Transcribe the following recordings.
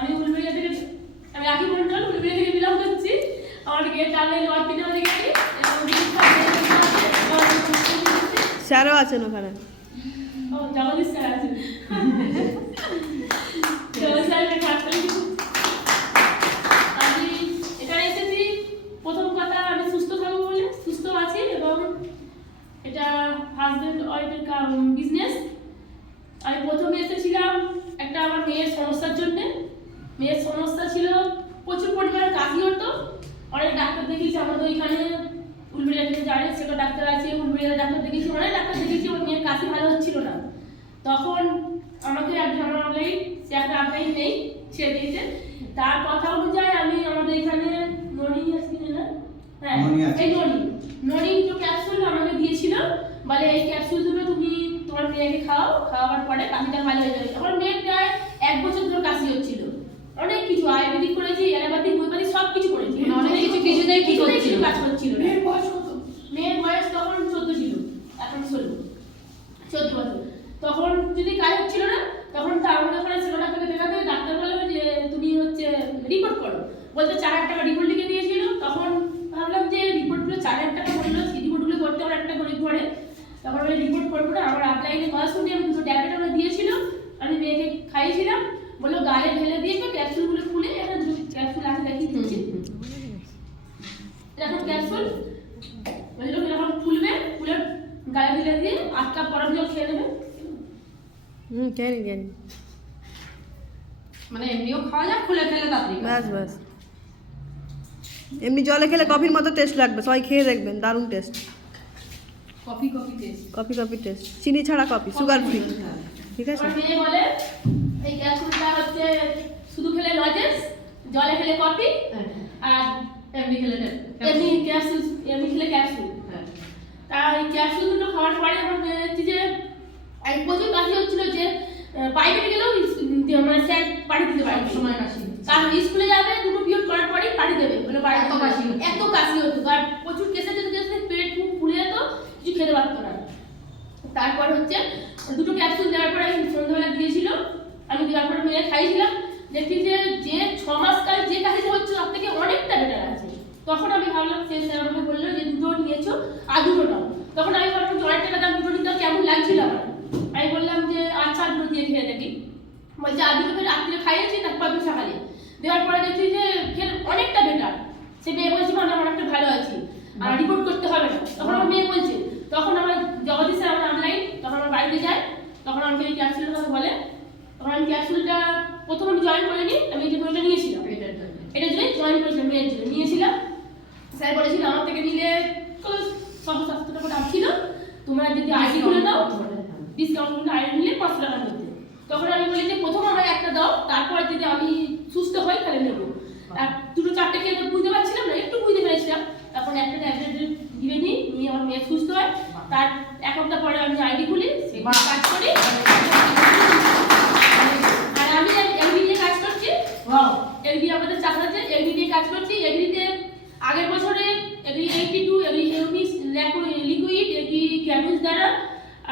আমি উলবেড়িয়া থেকে, আমি রাখি মন্ডল উলবেড়িয়া থেকে বিলং করছি। আমার গেট আমি লটকিনে হয়ে গেছি। স্যারও আছেন ওখানে। ও জগদীশ স্যার আছেন। জগদীশ স্যারের কাছে আমি এখানে এসেছি। প্রথম কথা আমি সুস্থ থাকবো বলে, সুস্থ আছি এবং এটা হাজব্যান্ড ওয়াইফের বিজনেস। আমি প্রথমে এসেছিলাম একটা আমার মেয়ের সমস্যার জন্যে। মেয়ের সমস্যা ছিল প্রচুর পরিমাণে কাশি হতো। অনেক ডাক্তার দেখিয়েছি আমাদের ওইখানে উলবেড়িয়া থেকে জানে সেটা ডাক্তার আছে, উলবেড়িয়া ডাক্তার দেখিয়েছি, অনেক ডাক্তার দেখিয়েছি, ওর মেয়ের কাশি ভালো হচ্ছিল না। তখন আমাকে একজন আমার অনলাইন, সে একটা অনলাইন নেই, সে দিয়েছে। তার কথা অনুযায়ী আমি আমাদের এখানে ননি আছে না, হ্যাঁ এই ননি দুটো ক্যাপসুল আমাকে দিয়েছিল, বলে এই ক্যাপসুলগুলো তুমি তোমার মেয়েকে খাওয়াবার পরে কাশিটা ভালো হয়ে যাবে। আমার মেয়ের প্রায় 1 বছর ধরে কাশি হচ্ছিল। অনেক কিছু আয়ুর্বেদিক করেছি, অ্যালোপ্যাথিক, হোমিওপ্যাথি সব কিছু করেছি, অনেক কিছুতেই কি করছিল, কাজ করছিল না। মেয়ের বয়স তখন 14 ছিল, এখন 14 বছর। তখন যদি কাজ হচ্ছিল না, তখন আমাদের ওখানে সেবা ডাক্তারকে দেখাতে ডাক্তার বললো যে তুমি হচ্ছে রিপোর্ট করো, বলতে 4000 টাকা রিপোর্ট লিখে দিয়েছিল। তখন ভাবলাম যে রিপোর্টগুলো 4000 টাকা বললো, সেই রিপোর্টগুলো করতে আমার একটা করে ঘরে, তখন আমি রিপোর্ট করবো না। আমার আপলাইনে কথা শুনে আমি 2 ট্যাবলেট আমরা দিয়েছিল, আমি মেয়েকে খাইয়েছিলাম, বললো গালে ঢেলে দিয়েছে, ক্যাপসুলগুলো খুলে একটা ক্যাপসুল আছে দেখিয়ে দিচ্ছি, এরকম ক্যাপসুল বললো এরকম খুলবে, খুলে গালে ঢেলে দিয়ে 8 কাপ গরম জল খেয়ে নেবে। জানি মানে এমনিও খাওয়া যায়, খুলে ফেলে তাড়াতাড়ি বাস। এমনি জলে খেলে কফির মতো টেস্ট লাগবে, সবাই খেয়ে দেখবেন, দারুণ test. Coffee test, coffee test, চিনি ছাড়া কফি, সুগার ফ্রি। ঠিক আছে। আমার মেয়ে বলে এই ক্যাপসুলটা হচ্ছে শুধু খেলে লজেন্স, জলে খেলে কফি, আর এমনি খেলে এমনি খেলে ক্যাপসুল। তাই ক্যাপসুল দুটো খাওয়ার পরে আমার মেয়ে হচ্ছে যে এক প্রচুর কাশি হচ্ছিল, যে প্রাইভেটে গেলেও মানে স্যার পাঠিয়ে দিতে পারে সময় কাশি, কারণ স্কুলে যাবে 2 পিরিয়ড করার পরেই পাঠিয়ে দেবে, বলে বাড়িতে এত কাশি হতো। আর প্রচুর কেসে পেট মুখ ফুলে যেত, কিছু খেতে পারতো না। তারপর হচ্ছে 2 ক্যাপসুল দেওয়ার পরে আমি সন্ধ্যাবেলা দিয়েছিল, আমি দেওয়ার পরে মেয়ে খাইছিলাম, দেখি যে 6 মাস কাল যে কাশিটা হচ্ছে তার থেকে অনেকটা বেটার আছে। তখন আমি ভাবলাম, সে স্যার আমাকে বললো যে 2 নিয়েছো আর 2 নাও। তখন আমি ভাবলাম যে অনেক টাকা দাম 2 নিতে কেমন লাগছিল আমার। আমি বললাম যে আচ্ছা 2 দিয়ে খেয়ে দেখি। বলছে আর 2 রাত্রে খাইয়েছি, তারপর 2 সকালে দেওয়ার পরে দেখছি যে ফের অনেকটা বেটার। সে মেয়ে বলছে মানে আমার একটা ভালো আছি, আর রিপোর্ট করতে হবে না। তখন আমার মেয়ে বলছে, তখন আমার জগদীশ স্যার আমার অনলাইন, তখন আমার বাড়িতে যায়, তখন আমাকে এই ক্যাপসুলের কথা বলে। তখন আমি ক্যাপসুলটা প্রথম আমি জয়েন করিনি, আমি এই জন্য নিয়েছিলাম, এটা জন্য জয়েন করেছিলাম, মেয়ের জন্য নিয়েছিলাম। স্যার বলেছিল আমার থেকে নিলে 700 টাকা দাম ছিল, তোমরা যদি আইডি খুলে দাও ডিসকাউন্ট করে আইডি নিলে 500 টাকা মধ্যে। তখন আমি বলি যে প্রথম আমার একটা দাও, তারপর যদি আমি সুস্থ হই তাহলে নেবো। আর 2-4টে খেয়ে তো বুঝতে পারছিলাম না, একটু বুঝতে পেরেছিলাম। তখন একটা ট্যাবলেট দিবে নিয়ে আমার মেয়ে সুস্থ হয়। তার 1 সপ্তাহ পরে আমি আইডি খুলি, কাজ করি। আর আমি এলবি নিয়ে কাজ করছি, এলবি আমাদের চাষা আছে, এলবি নিয়ে কাজ করছি। এলবিতে আগের বছরে এলবি 82, এলবি হেউমিস লিকুইড, এলবি ক্যানুস দ্বারা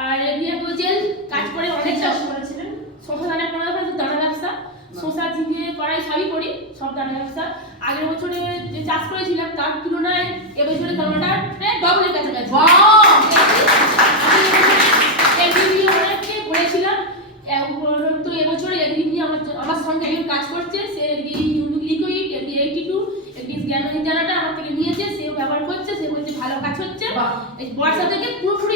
আর এলবি জেল কাজ করে অনেক চাষ করেছিলেন। শশা দানা করা হয়, দানা ব্যবসা, শশা ঝিঙে কড়াই সবই করি, সব দানা ব্যবসা। আগের বছরে যে চাষ করেছিলাম তার তুলনায় এবছরে দানাটা প্রায় ডবলের কাছাকাছি। এলবি অনেককে করেছিলাম, তো এবছরে এলবি নিয়ে আমার সঙ্গে একজন কাজ করছে, সে এলবি লিকুইড, এলবি 82, এলবি জ্ঞানী দানাটা আমার থেকে নিয়েছে, সেও ব্যবহার করছে, সে বলছে ভালো কাজ হচ্ছে। এই বর্ষা থেকে পুরোপুরি